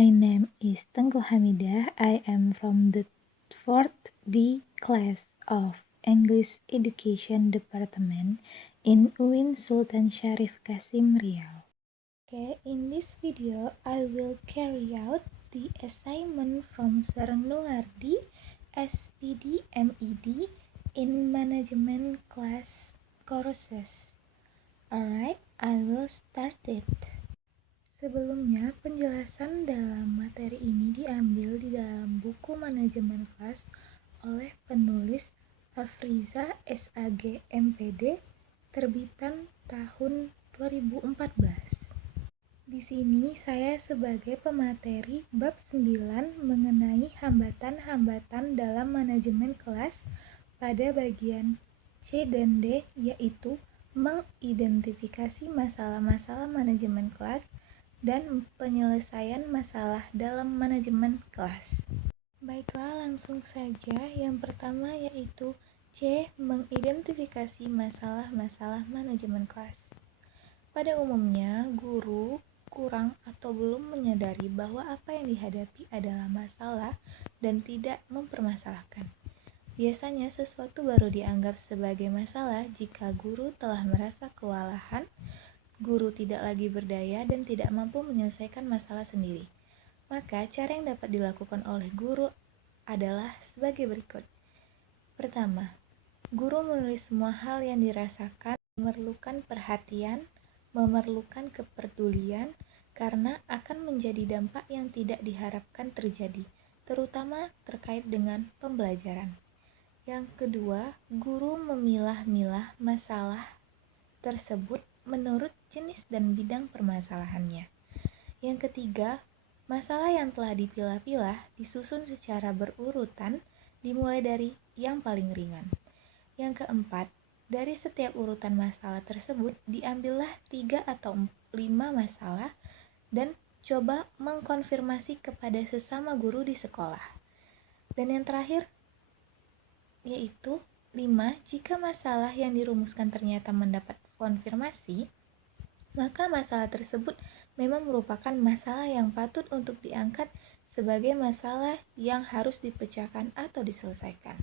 My name is Tengku Hamidah. I am from the 4th D class of English Education Department in UIN Sultan Syarif Kasim, Riau. Okay, in this video, I will carry out the assignment from Sarnuardi, SPD MED in Management Class Courses. Alright, I will start it. Sebelumnya, penjelasan dalam materi ini diambil di dalam buku manajemen kelas oleh penulis Afriza SAG MPD, terbitan tahun 2014. Di sini saya sebagai pemateri bab 9 mengenai hambatan-hambatan dalam manajemen kelas pada bagian C dan D, yaitu mengidentifikasi masalah-masalah manajemen kelas dan penyelesaian masalah dalam manajemen kelas. Baiklah, langsung saja. Yang pertama yaitu C. Mengidentifikasi masalah-masalah manajemen kelas. Pada umumnya, guru kurang atau belum menyadari bahwa apa yang dihadapi adalah masalah dan tidak mempermasalahkan. Biasanya sesuatu baru dianggap sebagai masalah jika guru telah merasa kewalahan, guru tidak lagi berdaya dan tidak mampu menyelesaikan masalah sendiri. Maka, cara yang dapat dilakukan oleh guru adalah sebagai berikut. Pertama, guru menulis semua hal yang dirasakan, memerlukan perhatian, memerlukan kepedulian, karena akan menjadi dampak yang tidak diharapkan terjadi, terutama terkait dengan pembelajaran. Yang kedua, guru memilah-milah masalah tersebut menurut jenis dan bidang permasalahannya. Yang ketiga, masalah yang telah dipilah-pilah disusun secara berurutan, dimulai dari yang paling ringan. Yang keempat, dari setiap urutan masalah tersebut diambillah 3 atau 5 masalah dan coba mengkonfirmasi kepada sesama guru di sekolah. Dan yang terakhir yaitu 5. Jika masalah yang dirumuskan ternyata mendapat konfirmasi, maka masalah tersebut memang merupakan masalah yang patut untuk diangkat sebagai masalah yang harus dipecahkan atau diselesaikan.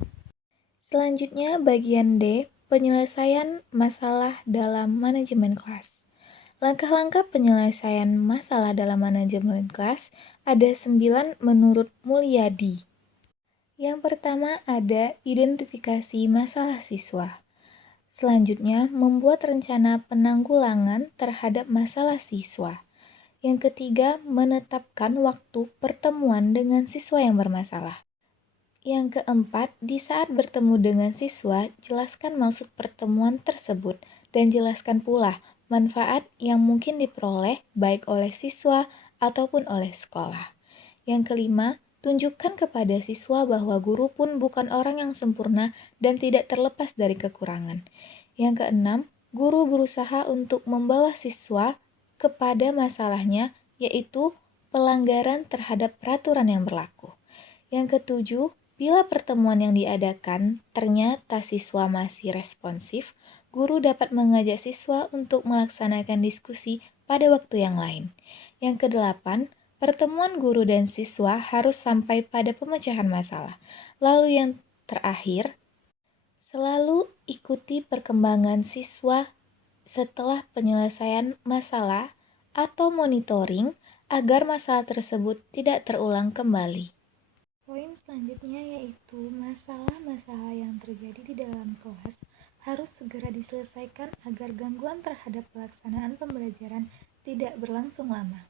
Selanjutnya, bagian D, penyelesaian masalah dalam manajemen kelas. Langkah-langkah penyelesaian masalah dalam manajemen kelas ada 9 menurut Mulyadi. Yang pertama ada identifikasi masalah siswa. Selanjutnya, membuat rencana penanggulangan terhadap masalah siswa. Yang ketiga, menetapkan waktu pertemuan dengan siswa yang bermasalah. Yang keempat, di saat bertemu dengan siswa, jelaskan maksud pertemuan tersebut dan jelaskan pula manfaat yang mungkin diperoleh baik oleh siswa ataupun oleh sekolah. Yang kelima, tunjukkan kepada siswa bahwa guru pun bukan orang yang sempurna dan tidak terlepas dari kekurangan. Yang keenam, guru berusaha untuk membawa siswa kepada masalahnya, yaitu pelanggaran terhadap peraturan yang berlaku. Yang ketujuh, bila pertemuan yang diadakan ternyata siswa masih responsif, guru dapat mengajak siswa untuk melaksanakan diskusi pada waktu yang lain. Yang kedelapan, pertemuan guru dan siswa harus sampai pada pemecahan masalah. Lalu yang terakhir, selalu ikuti perkembangan siswa setelah penyelesaian masalah atau monitoring agar masalah tersebut tidak terulang kembali. Poin selanjutnya yaitu masalah-masalah yang terjadi di dalam kelas harus segera diselesaikan agar gangguan terhadap pelaksanaan pembelajaran tidak berlangsung lama.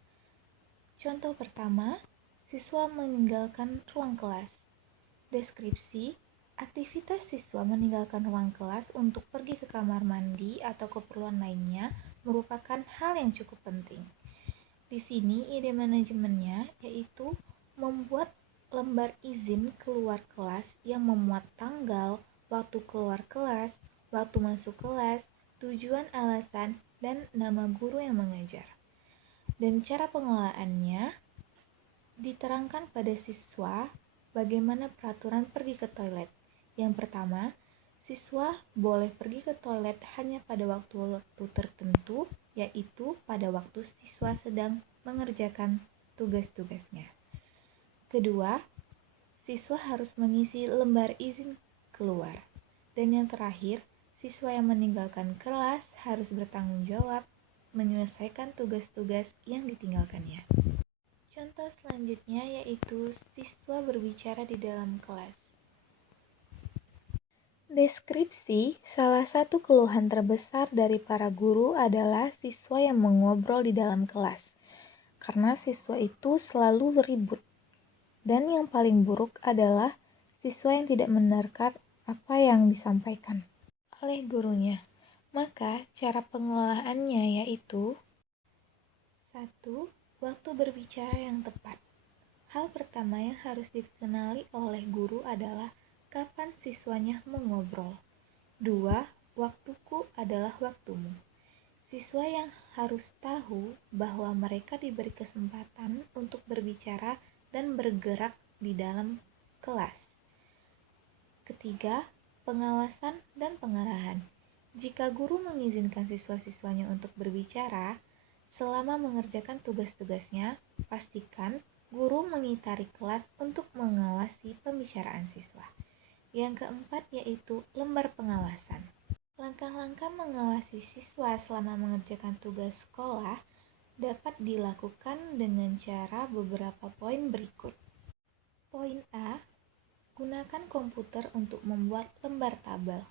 Contoh pertama, siswa meninggalkan ruang kelas. Deskripsi, aktivitas siswa meninggalkan ruang kelas untuk pergi ke kamar mandi atau keperluan lainnya merupakan hal yang cukup penting. Di sini ide manajemennya yaitu membuat lembar izin keluar kelas yang memuat tanggal, waktu keluar kelas, waktu masuk kelas, tujuan alasan, dan nama guru yang mengajar. Dan cara pengelolaannya diterangkan pada siswa bagaimana peraturan pergi ke toilet. Yang pertama, siswa boleh pergi ke toilet hanya pada waktu tertentu, yaitu pada waktu siswa sedang mengerjakan tugas-tugasnya. Kedua, siswa harus mengisi lembar izin keluar. Dan yang terakhir, siswa yang meninggalkan kelas harus bertanggung jawab menyelesaikan tugas-tugas yang ditinggalkannya. Contoh selanjutnya yaitu siswa berbicara di dalam kelas. Deskripsi salah satu keluhan terbesar dari para guru adalah siswa yang mengobrol di dalam kelas, karena siswa itu selalu ribut. Dan yang paling buruk adalah siswa yang tidak mendengarkan apa yang disampaikan oleh gurunya. Maka cara pengelolaannya yaitu 1. Waktu berbicara yang tepat. Hal pertama yang harus dikenali oleh guru adalah kapan siswanya mengobrol. 2. Waktuku adalah waktumu. Siswa yang harus tahu bahwa mereka diberi kesempatan untuk berbicara dan bergerak di dalam kelas. Ketiga, pengawasan dan pengarahan. Jika guru mengizinkan siswa-siswanya untuk berbicara, selama mengerjakan tugas-tugasnya, pastikan guru mengitari kelas untuk mengawasi pembicaraan siswa. Yang keempat yaitu lembar pengawasan. Langkah-langkah mengawasi siswa selama mengerjakan tugas sekolah dapat dilakukan dengan cara beberapa poin berikut. Poin A, gunakan komputer untuk membuat lembar tabel.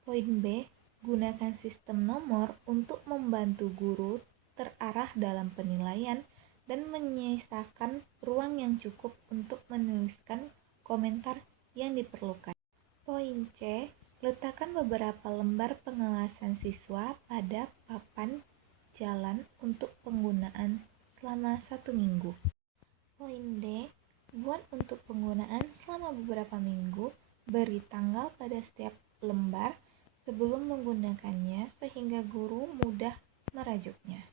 Poin B, gunakan sistem nomor untuk membantu guru terarah dalam penilaian dan menyisakan ruang yang cukup untuk menuliskan komentar yang diperlukan. Poin C, letakkan beberapa lembar pengawasan siswa pada papan jalan untuk penggunaan selama 1 minggu. Poin D, buat untuk penggunaan selama beberapa minggu, beri tanggal pada setiap lembar sebelum menggunakannya sehingga guru mudah merajuknya.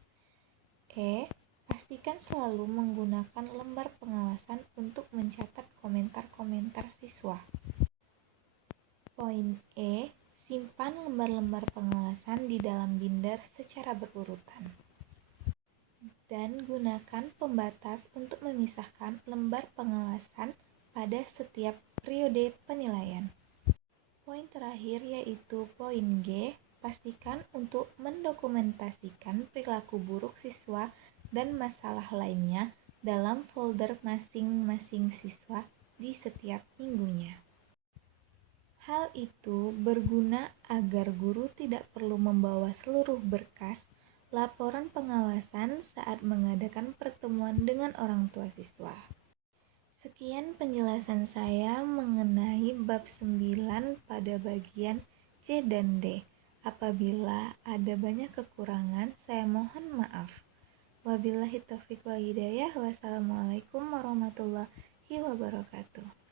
E, pastikan selalu menggunakan lembar pengawasan untuk mencatat komentar-komentar siswa. Poin E, simpan lembar-lembar pengawasan di dalam binder secara berurutan. Dan gunakan pembatas untuk memisahkan lembar pengawasan pada setiap periode penilaian. Poin terakhir yaitu poin G, pastikan untuk mendokumentasikan perilaku buruk siswa dan masalah lainnya dalam folder masing-masing siswa di setiap minggunya. Hal itu berguna agar guru tidak perlu membawa seluruh berkas laporan pengawasan saat mengadakan pertemuan dengan orang tua siswa. Sekian penjelasan saya mengenai bab 9 pada bagian C dan D. Apabila ada banyak kekurangan, saya mohon maaf. Wabillahi taufiq wal hidayah. Wassalamualaikum warahmatullahi wabarakatuh.